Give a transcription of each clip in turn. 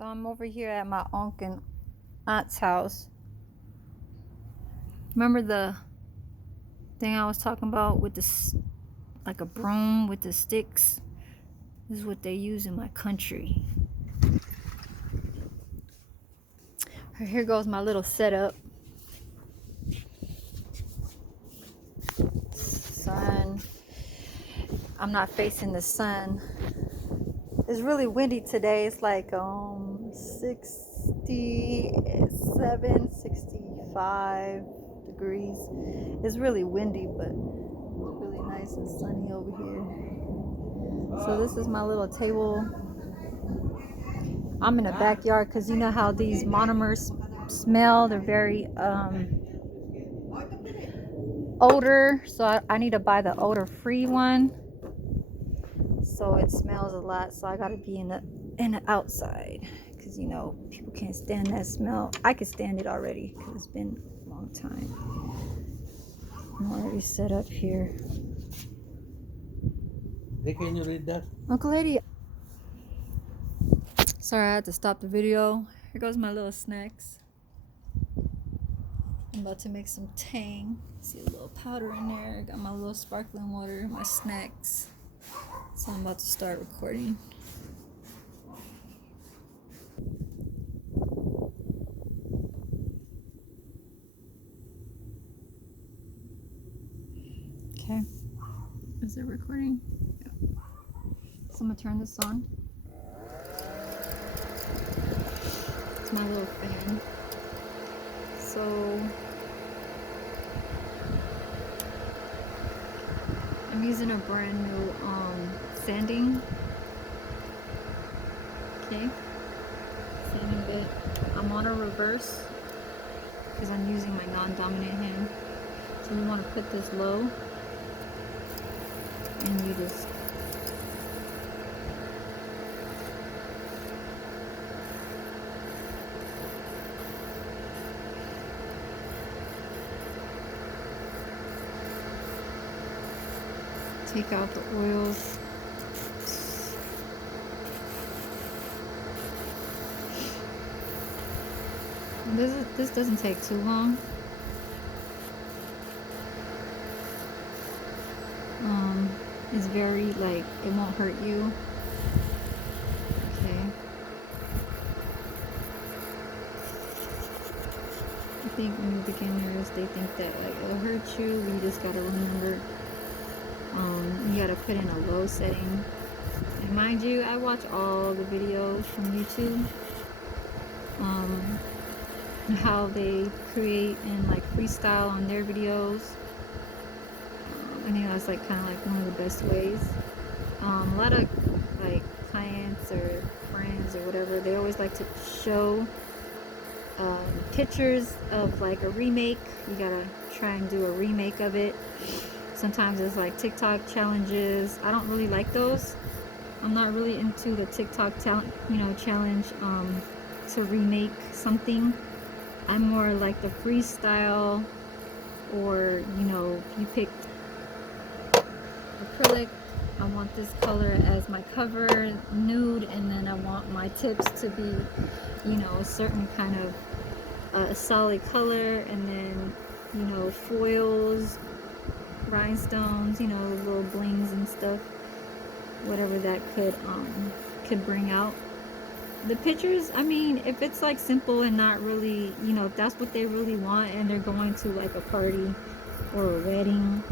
So I'm over here at my uncle and aunt's house. Remember the thing I was talking about with this, like a broom with the sticks? This is what they use in my country. Here goes my little setup. Sun. I'm not facing the sun. It's really windy today. It's like 67, 65 degrees. It's really windy, but it's really nice and sunny over here. So this is my little table. I'm in the backyard because you know how these monomers smell. They're very odor. So I need to buy the odor-free one. So it smells a lot. So I gotta be in the outside because you know people can't stand that smell. I could stand it already because it's been a long time. I'm already set up here. Hey, can you read that? Uncle Lady. Sorry, I had to stop the video. Here goes my little snacks. I'm about to make some tang. See a little powder in there. Got my little sparkling water, my snacks. So I'm about to start recording. Okay. Is it recording? Yeah. So I'm gonna turn this on. It's my little fan. So I'm using a brand new sanding. Okay. Sanding bit. I'm on a reverse because I'm using my non-dominant hand. So you want to put this low and you just take out the oils. This doesn't take too long. It's very like it won't hurt you. Okay. I think when beginners they think that like it'll hurt you. You just gotta remember. You gotta put in a low setting. And mind you, I watch all the videos from YouTube. How they create and like freestyle on their videos. I think that's like kind of like one of the best ways. A lot of like clients or friends or whatever, they always like to show pictures of like a remake. You gotta try and do a remake of it. Sometimes it's like TikTok challenges. I don't really like those. I'm not really into the TikTok challenge to remake something. I'm more like the freestyle, or you know, you pick acrylic. I want this color as my cover, nude, and then I want my tips to be, you know, a certain kind of a solid color, and then, you know, foils, rhinestones, you know, little blings and stuff, whatever that could bring out the pictures. I mean, if it's like simple and not really, you know, if that's what they really want and they're going to like a party or a wedding,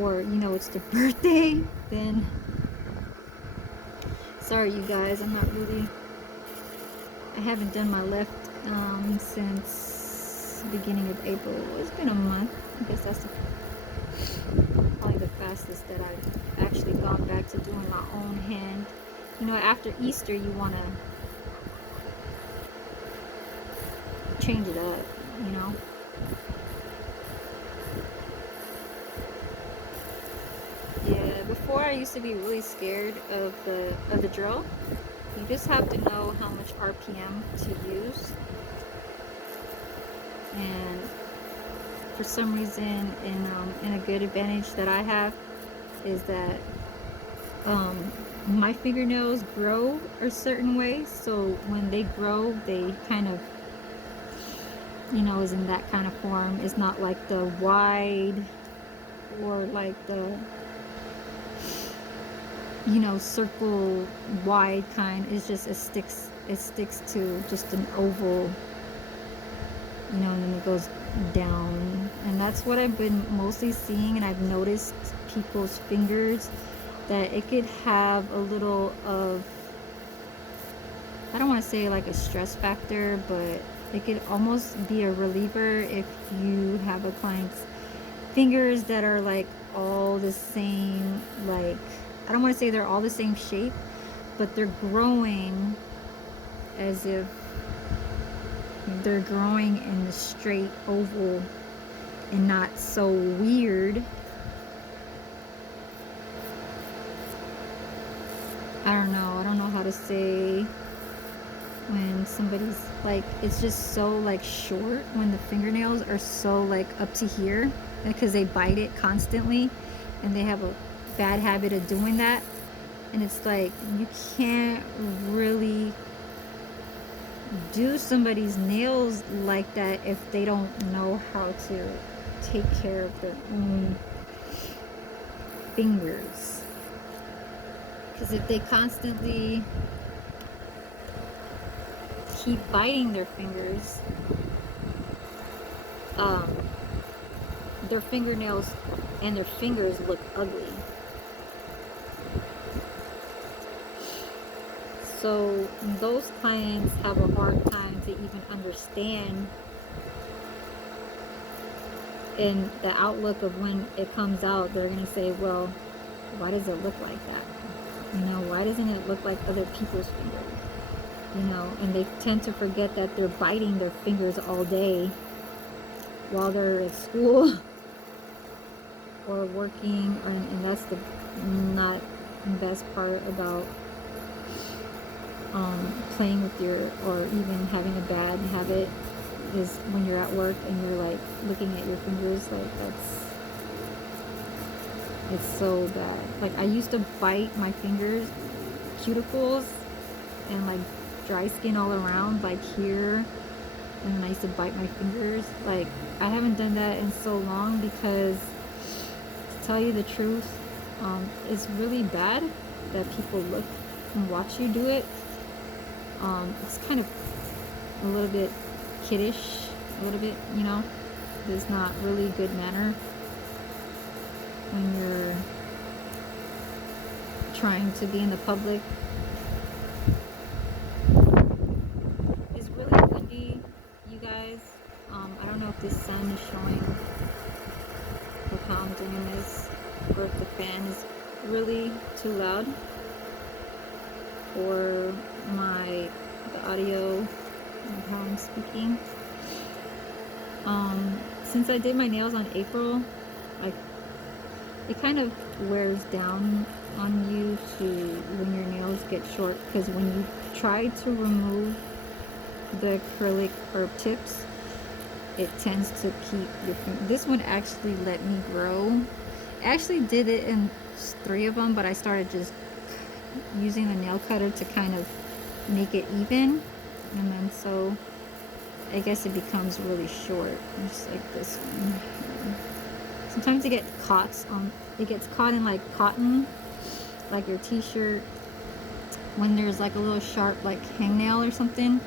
or you know it's their birthday, then sorry you guys, I haven't done my left since the beginning of April. It's been a month. I guess that's probably the fastest that I've actually gone back to doing my own hand. You know, after Easter you want to change it up, you know. Yeah, before I used to be really scared of the drill. You just have to know how much RPM to use. And for some reason, in a good advantage that I have is that my fingernails grow a certain way, so when they grow, they kind of, you know, is in that kind of form. It's not like the wide or like the, you know, circle wide kind. It's just it sticks to just an oval, you know, and then it goes down. And that's what I've been mostly seeing, and I've noticed people's fingers that it could have a little of, I don't want to say like a stress factor, but it could almost be a reliever if you have a client's fingers that are like all the same, like, I don't want to say they're all the same shape, but they're growing as if they're growing in the straight oval and not so weird. I don't know how to say when somebody's like, it's just so like short, when the fingernails are so like up to here because they bite it constantly and they have a bad habit of doing that. And it's like, you can't really do somebody's nails like that if they don't know how to take care of their own fingers. Because if they constantly keep biting their fingers, their fingernails and their fingers look ugly. So those clients have a hard time to even understand in the outlook of when it comes out. They're going to say, well, why does it look like that? You know, why doesn't it look like other people's fingers? You know, and they tend to forget that they're biting their fingers all day while they're at school or working, and that's the not best part about playing with your, or even having a bad habit, is when you're at work and you're like looking at your fingers, like it's so bad. Like, I used to bite my fingers, cuticles, and like dry skin all around, like here, and then I used to bite my fingers. Like, I haven't done that in so long because, to tell you the truth, it's really bad that people look and watch you do it. It's kind of a little bit kiddish, a little bit, you know. It's not really good manner when you're trying to be in the public. It's really windy, you guys. I don't know if this sun is showing with how I'm doing this, or if the fan is really too loud for the audio of how I'm speaking. Since I did my nails on April, like, it kind of wears down on you when your nails get short, because when you try to remove the acrylic herb tips, it tends to keep your finger. This one actually let me grow. I actually did it in 3 of them, but I started just using the nail cutter to kind of make it even, and then so I guess it becomes really short, just like this one. Sometimes it gets caught in like cotton, like your t-shirt, when there's like a little sharp like hangnail or something,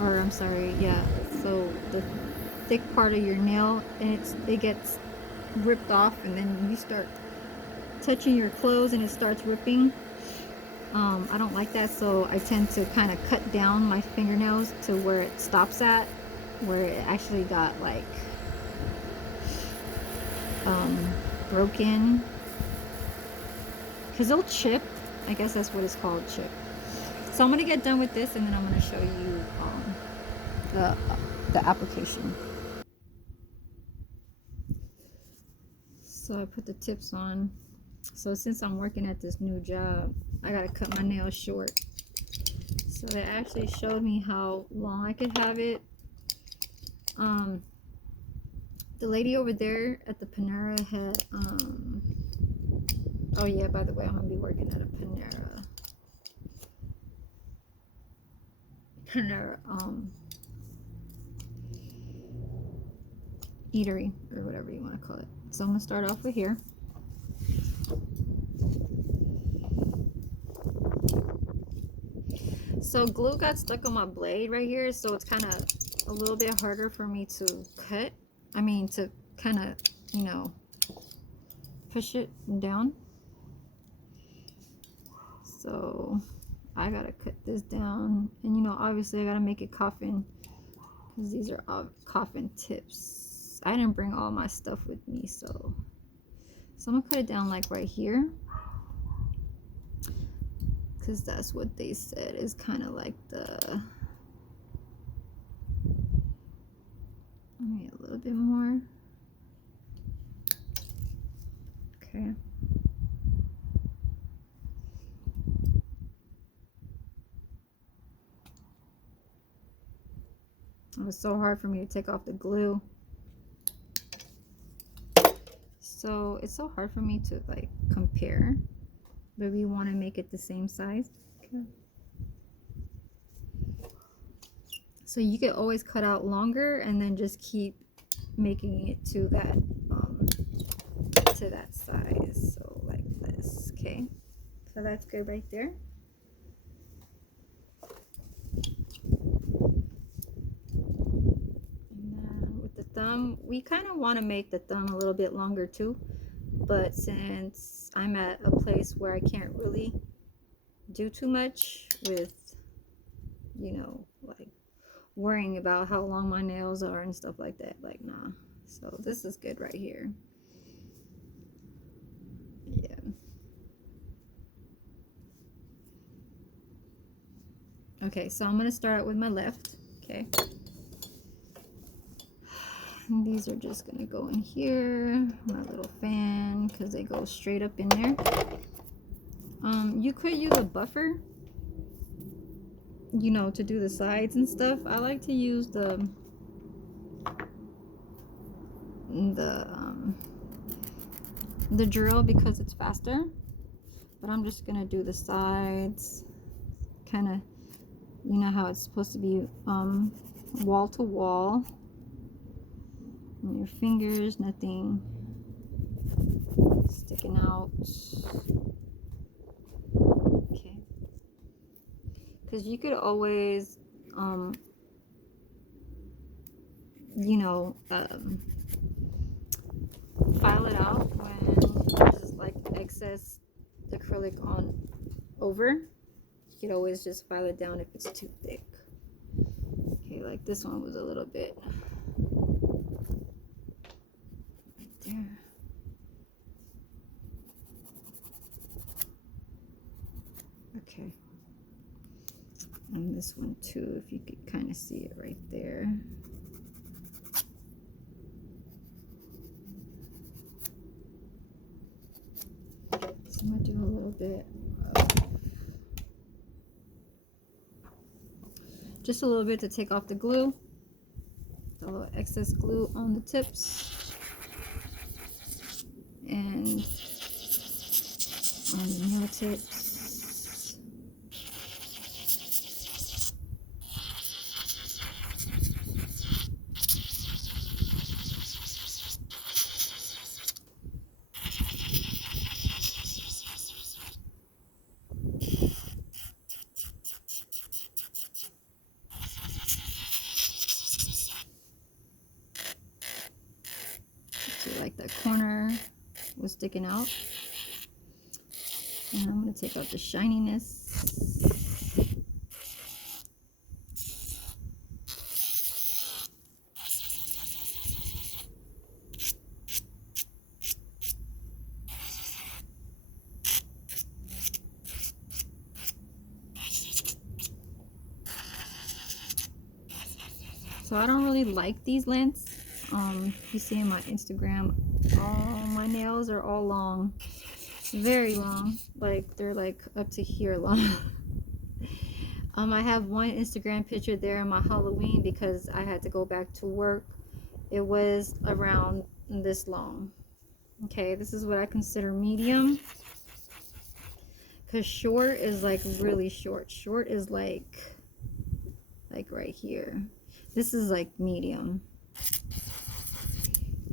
or I'm sorry, yeah, so the thick part of your nail, and it gets ripped off, and then you start touching your clothes and it starts ripping. I don't like that, so I tend to kind of cut down my fingernails to where it stops at, where it actually got like broken, because they'll chip. I guess that's what it's called, chip. So I'm gonna get done with this, and then I'm gonna show you the application. So I put the tips on. So since I'm working at this new job, I gotta cut my nails short. So they actually showed me how long I could have it. The lady over there at the Panera had Oh yeah, by the way, I'm gonna be working at a Panera eatery or whatever you want to call it. So I'm gonna start off with here. So glue got stuck on my blade right here, so it's kind of a little bit harder for me to cut. I mean, to kind of, you know, push it down. So I gotta cut this down, and you know, obviously I gotta make it coffin because these are all coffin tips. I didn't bring all my stuff with me, so I'm gonna cut it down like right here, because that's what they said is kind of like the, maybe a little bit more. Okay. It was so hard for me to take off the glue. So it's so hard for me to like compare, but we want to make it the same size. Okay. So you could always cut out longer and then just keep making it to that size. So like this. Okay. So that's good right there. Thumb, we kind of want to make the thumb a little bit longer too, but since I'm at a place where I can't really do too much with, you know, like worrying about how long my nails are and stuff like that, like nah. So this is good right here. Yeah. Okay, so I'm gonna start out with my left. Okay. And these are just gonna go in here, my little fan, because they go straight up in there. You could use a buffer, you know, to do the sides and stuff. I like to use the drill because it's faster, but I'm just gonna do the sides, kind of, you know how it's supposed to be wall to wall. And your fingers, nothing sticking out. Okay. Because you could always, you know, file it out when there's like excess acrylic on over. You could always just file it down if it's too thick. Okay, like this one was a little bit. There. Okay, and this one too, if you could kind of see it right there. So I'm gonna do a little bit just a little bit to take off the glue, a little excess glue on the tips and on the nail tips. See, like that corner was sticking out. And I'm going to take out the shininess. So I don't really like these lengths. You see in my Instagram, all my nails are all long, very long, like they're like up to here long. I have one Instagram picture there in my Halloween because I had to go back to work. It was around this long. Okay, this is what I consider medium. Because short is like really short. Short is like right here. This is like medium.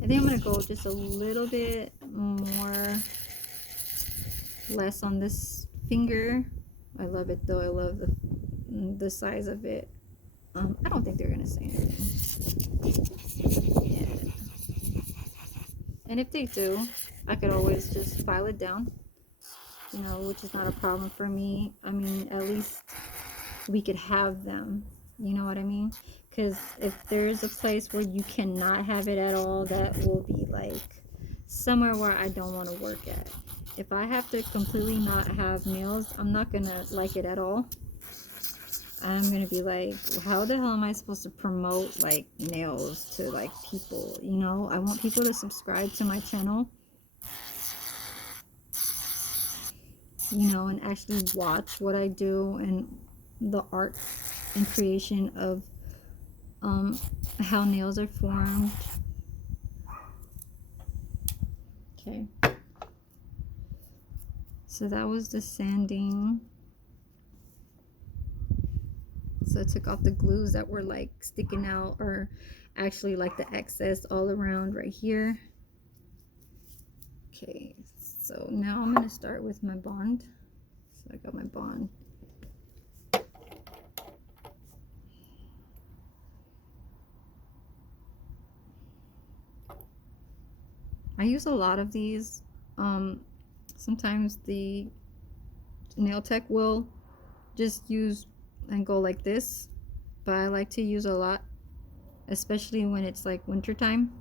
I think I'm gonna go just a little bit more, less on this finger. I love it though. I love the size of it. I don't think they're gonna say anything. Yeah. And if they do, I could always just file it down, you know, which is not a problem for me. I mean, at least we could have them, you know what I mean? Because if there's a place where you cannot have it at all, that will be like somewhere where I don't want to work at. If I have to completely not have nails, I'm not gonna like it at all. I'm gonna be like, how the hell am I supposed to promote like nails to like people? You know, I want people to subscribe to my channel, you know, and actually watch what I do and the art and creation of how nails are formed. Okay, so that was the sanding. So I took off the glues that were like sticking out, or actually like the excess all around right here. Okay, so now I'm gonna start with my bond. So I got my bond. I use a lot of these. Sometimes the nail tech will just use and go like this, but I like to use a lot, especially when it's like winter time.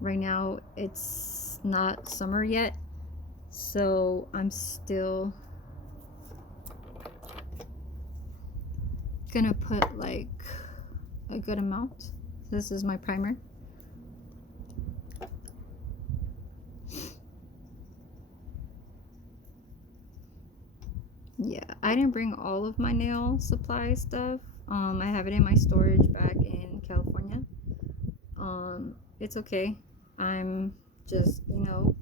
Right now it's not summer yet, so I'm still gonna put like a good amount. This is my primer. Yeah, I didn't bring all of my nail supply stuff. I have it in my storage back in California. It's okay. I'm just, you know,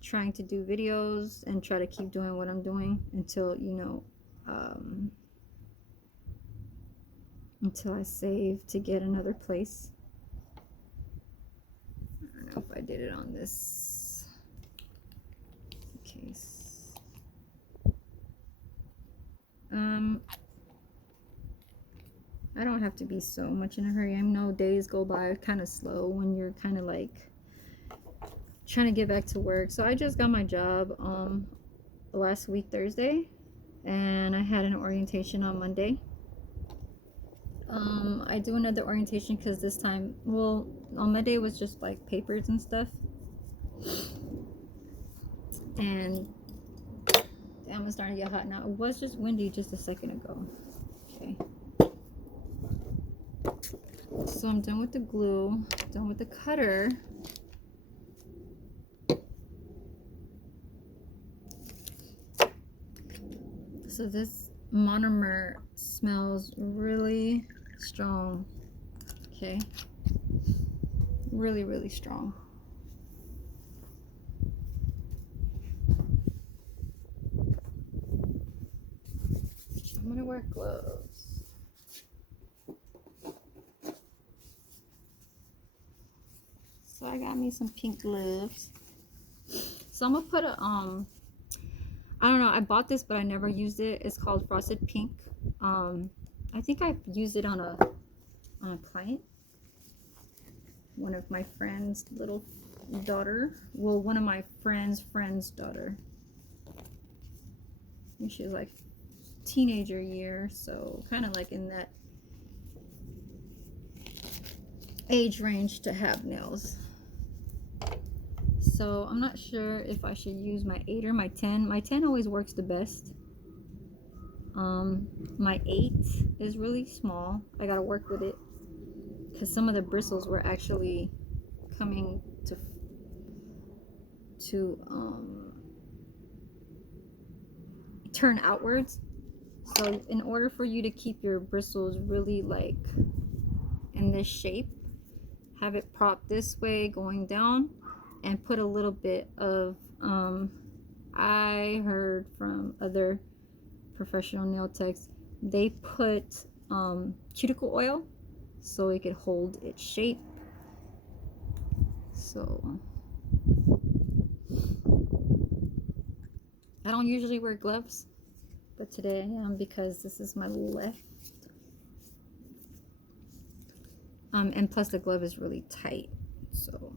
trying to do videos and try to keep doing what I'm doing until, you know, until I save to get another place. I don't know if I did it on this case. I don't have to be so much in a hurry. I know days go by kind of slow when you're kind of like trying to get back to work. So I just got my job last week Thursday, and I had an orientation on Monday. I do another orientation because this time, well, on Monday was just like papers and stuff. And damn, it's starting to get hot now. It was just windy just a second ago. Okay. So I'm done with the glue, done with the cutter. So this monomer smells really strong. Okay. Really, really strong. I'm gonna wear gloves. So I got me some pink gloves. So I'm gonna put a I don't know, I bought this but I never used it. It's called Frosted Pink. I think I used it on a client. One of my friend's little daughter. Well, one of my friend's daughter. And she was like teenager year, so kind of like in that age range to have nails. So I'm not sure if I should use my 8 or my 10. My 10 always works the best. My 8 is really small. I gotta work with it because some of the bristles were actually coming to turn outwards. So in order for you to keep your bristles really like in this shape, have it propped this way going down, and put a little bit of I heard from other professional nail techs, they put cuticle oil so it could hold its shape. So I don't usually wear gloves, but today I am because this is my left. And plus the glove is really tight, so.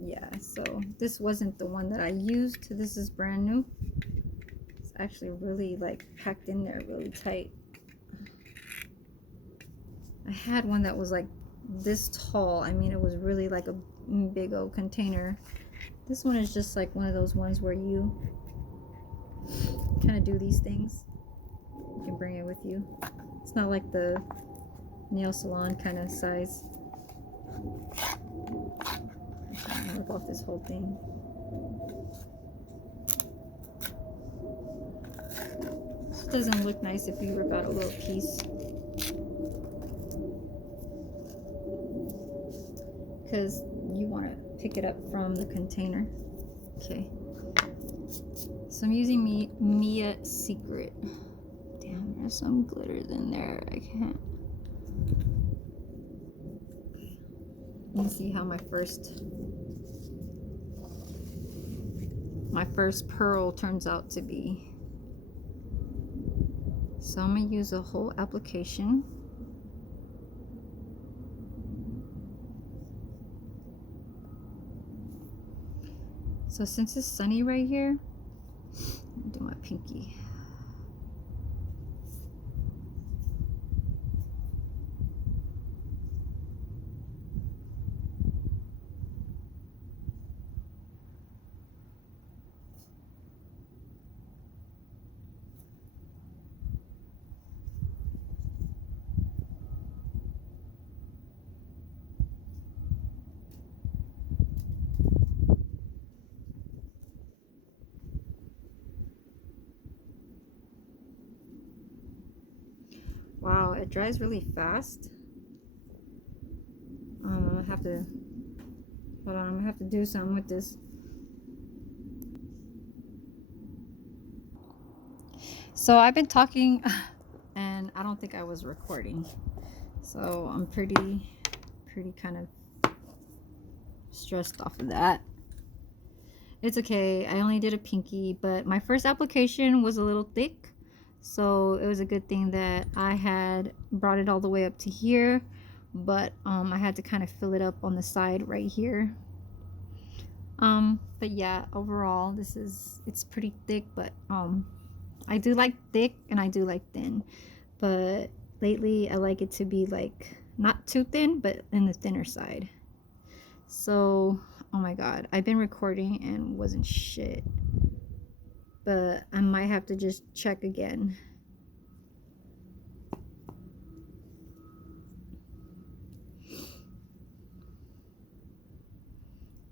Yeah, so this wasn't the one that I used. This is brand new. It's actually really like packed in there really tight. I had one that was like this tall. I mean, it was really like a big old container. This one is just like one of those ones where you kind of do these things. You can bring it with you. It's not like the nail salon kind of size. I'm gonna rip off this whole thing. This doesn't look nice if you rip out a little piece, because you want to pick it up from the container. Okay, so I'm using Mia Secret. Damn, there's some glitters in there. I can't. Let me see how my first pearl turns out to be. So I'm gonna use a whole application. So since it's sunny right here, I'll do my pinky. Wow, it dries really fast. I'm gonna have to, hold on, I'm gonna have to do something with this. So I've been talking and I don't think I was recording. So I'm pretty kind of stressed off of that. It's okay, I only did a pinky, but my first application was a little thick. So it was a good thing that I had brought it all the way up to here, but I had to kind of fill it up on the side right here. But yeah, overall it's pretty thick, but I do like thick and I do like thin, but lately I like it to be like not too thin, but in the thinner side. So oh my god, I've been recording and wasn't shit, but I might have to just check again.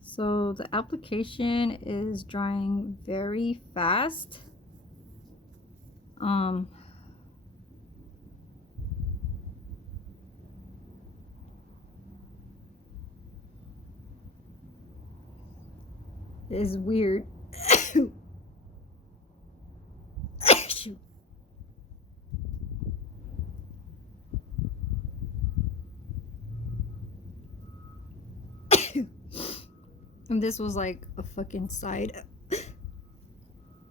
So the application is drying very fast. It is weird. Shoot. And this was like a fucking side.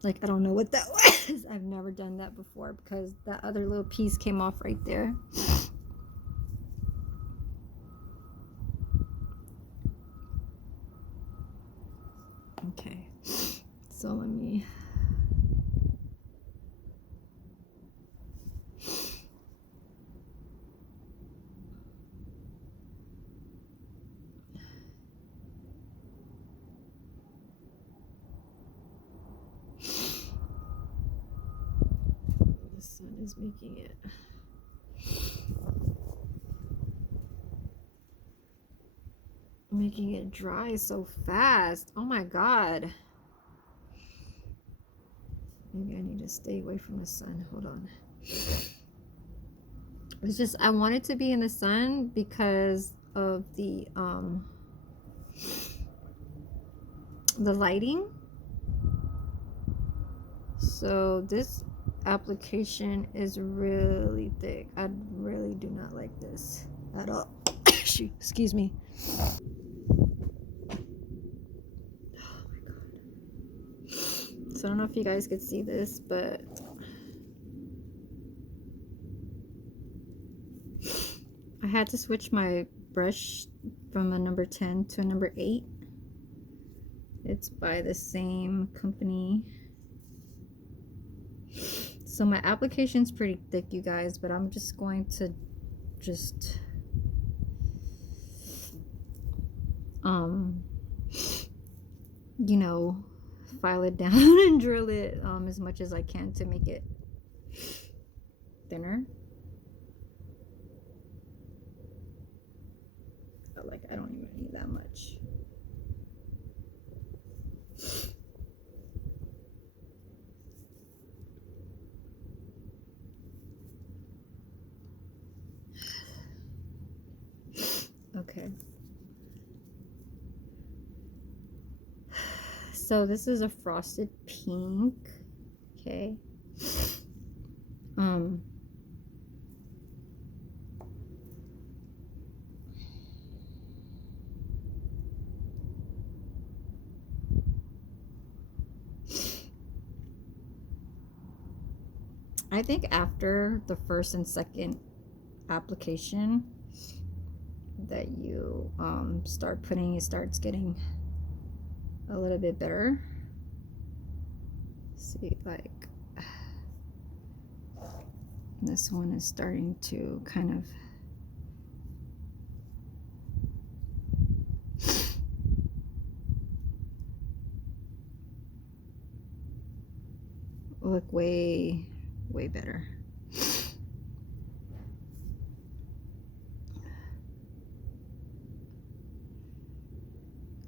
Like, I don't know what that was. I've never done that before because that other little piece came off right there. Okay, so let me. The sun is making it dry so fast. Oh my god. Maybe I need to stay away from the sun. Hold on. It's just I want it to be in the sun because of the lighting. So this application is really thick. I really do not like this at all. Excuse me. Oh my god. So I don't know if you guys could see this, but I had to switch my brush from a number 10 to a number 8. It's by the same company. So my application's pretty thick, you guys, but I'm just going to just you know, file it down and drill it as much as I can to make it thinner. But like I don't even need that much. Okay. So this is a frosted pink. Okay. I think after the first and second application that you start putting, it starts getting a little bit better. See, like this one is starting to kind of look way better.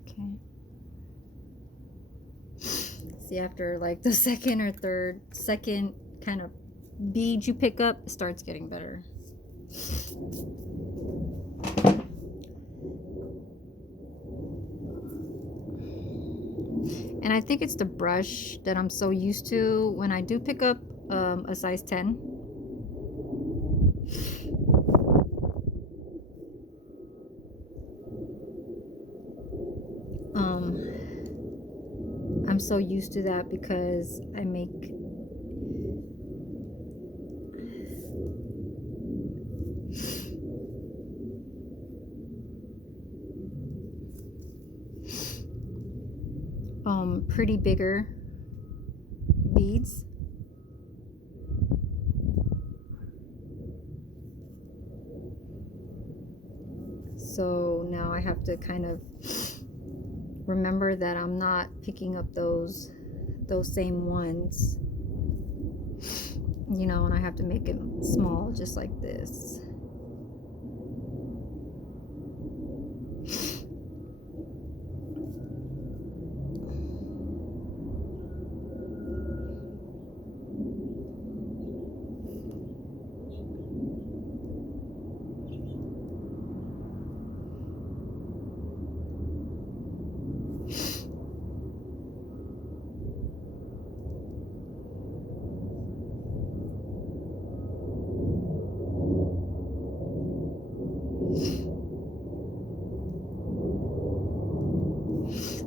Okay. See, after like the second or second kind of bead you pick up, it starts getting better. And I think it's the brush that I'm so used to when I do pick up a size 10. I'm so used to that because I make pretty bigger beads. So now I have to kind of remember that I'm not picking up those same ones, you know, and I have to make it small just like this.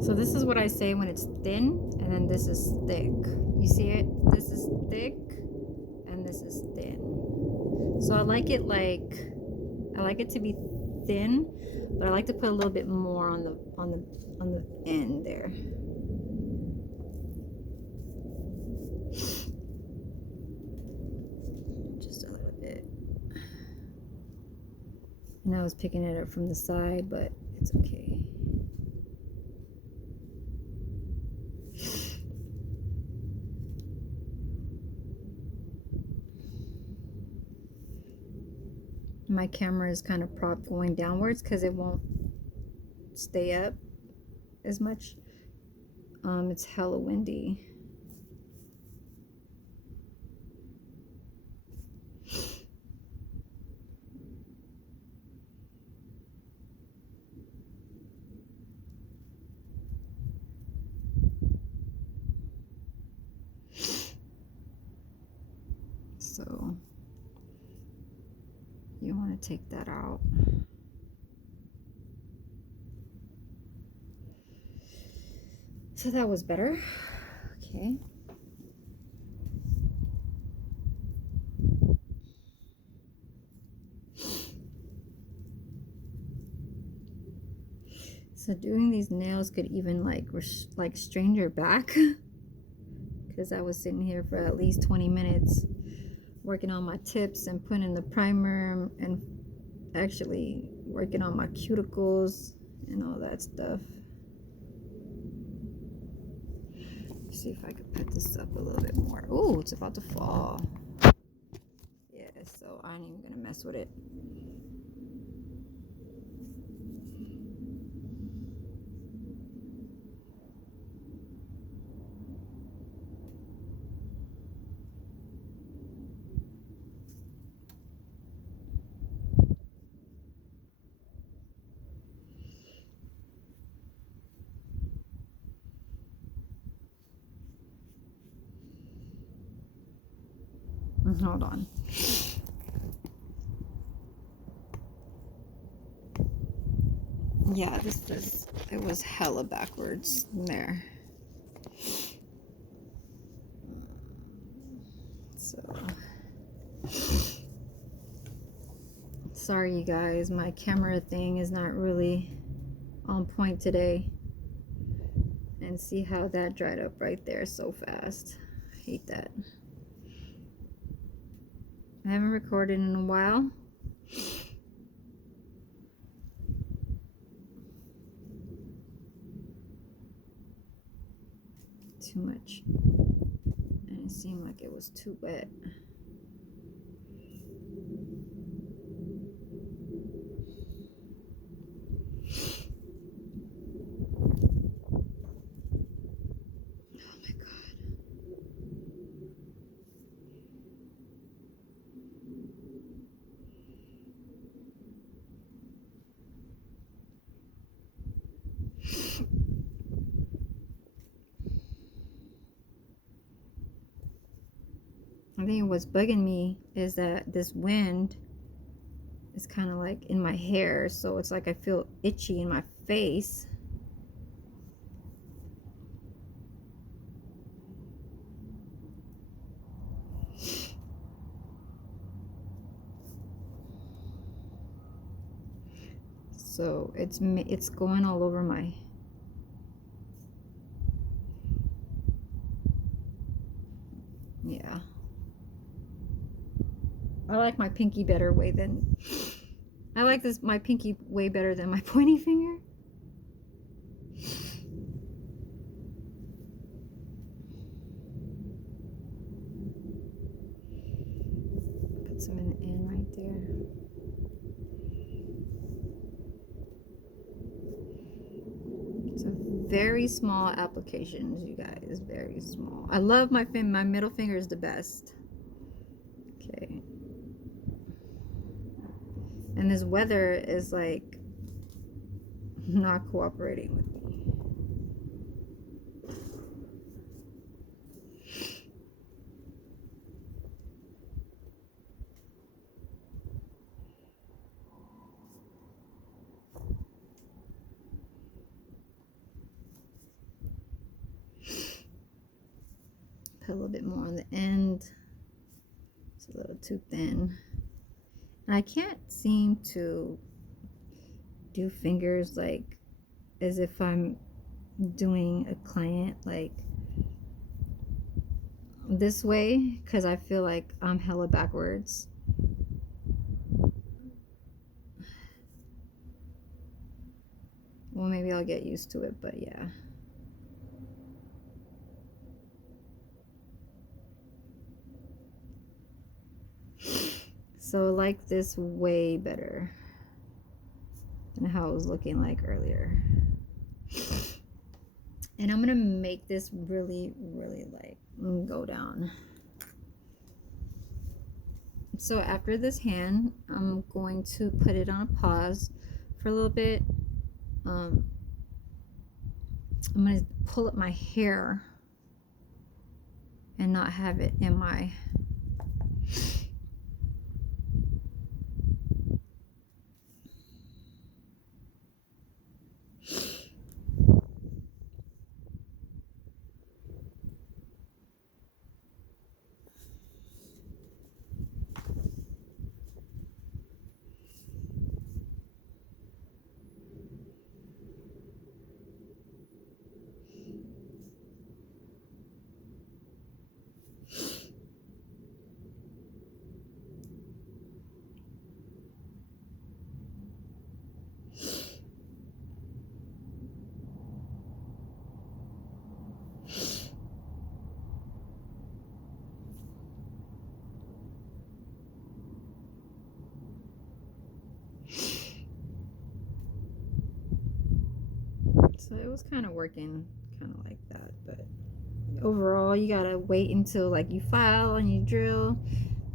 So this is what I say when it's thin, and then this is thick. You see it? This is thick, and this is thin. So I like it to be thin, but I like to put a little bit more on the end there. Just a little bit. And I was picking it up from the side, but it's okay. My camera is kind of propped going downwards because it won't stay up as much. It's hella windy. take that out. So that was better. Okay. So doing these nails could even like strain your back, because I was sitting here for at least 20 minutes working on my tips and putting in the primer and actually working on my cuticles and all that stuff. Let's see if I could put this up a little bit more. Oh, it's about to fall. Yeah, so I ain't even gonna mess with it. Hold on. Yeah, it was hella backwards there. So, sorry you guys, my camera thing is not really on point today. And see how that dried up right there so fast. I hate that. I haven't recorded in a while. Too much. And it seemed like it was too wet. Oh my God. I think what's bugging me is that this wind is kind of like in my hair, so it's like I feel itchy in my face. So it's going all over my yeah. I like my pinky better way than I like my pinky way better than my pointy finger. Put some in the end right there. It's a very small applications, you guys, very small. I love my middle finger is the best. Okay. And this weather is like not cooperating with me. Put a little bit more on the end. It's a little too thin. And I can't seem to do fingers like as if I'm doing a client like this way, because I feel like I'm hella backwards. Well, maybe I'll get used to it, but yeah. So I like this way better than how it was looking like earlier. And I'm gonna make this really, really like go down. So after this hand, I'm going to put it on a pause for a little bit. I'm gonna pull up my hair and not have it in my So it was kind of working kind of like that, but overall you gotta wait until like you file and you drill.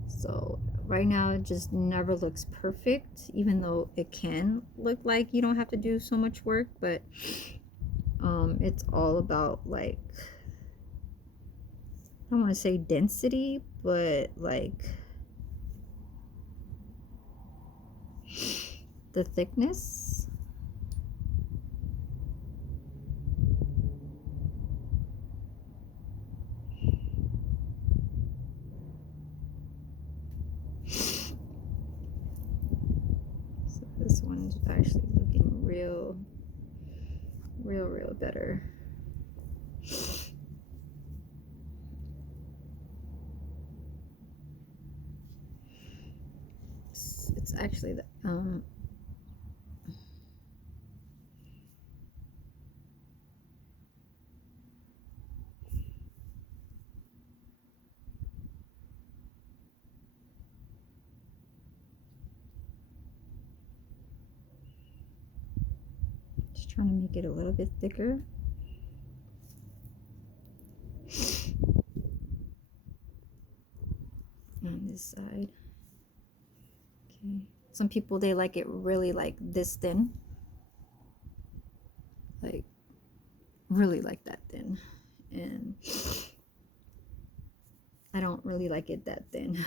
So right now it just never looks perfect, even though it can look like you don't have to do so much work, but it's all about like, I don't want to say density, but like the thickness. So this one's actually looking real better. It's actually the just trying to make it a little bit thicker. On this side. Okay. Some people, they like it really like this thin. Like really like that thin. And I don't really like it that thin.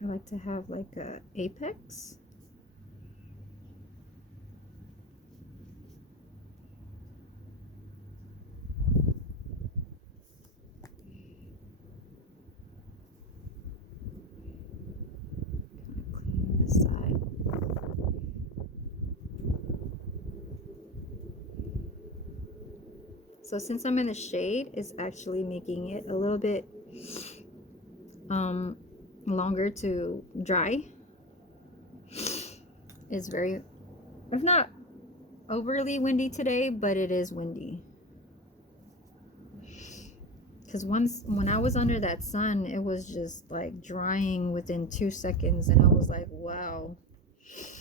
I like to have like a apex. Clean this side. So since I'm in the shade, it's actually making it a little bit longer to dry. It's very, if not overly windy today, but it is windy. Because when I was under that sun, it was just like drying within 2 seconds, and I was like, wow.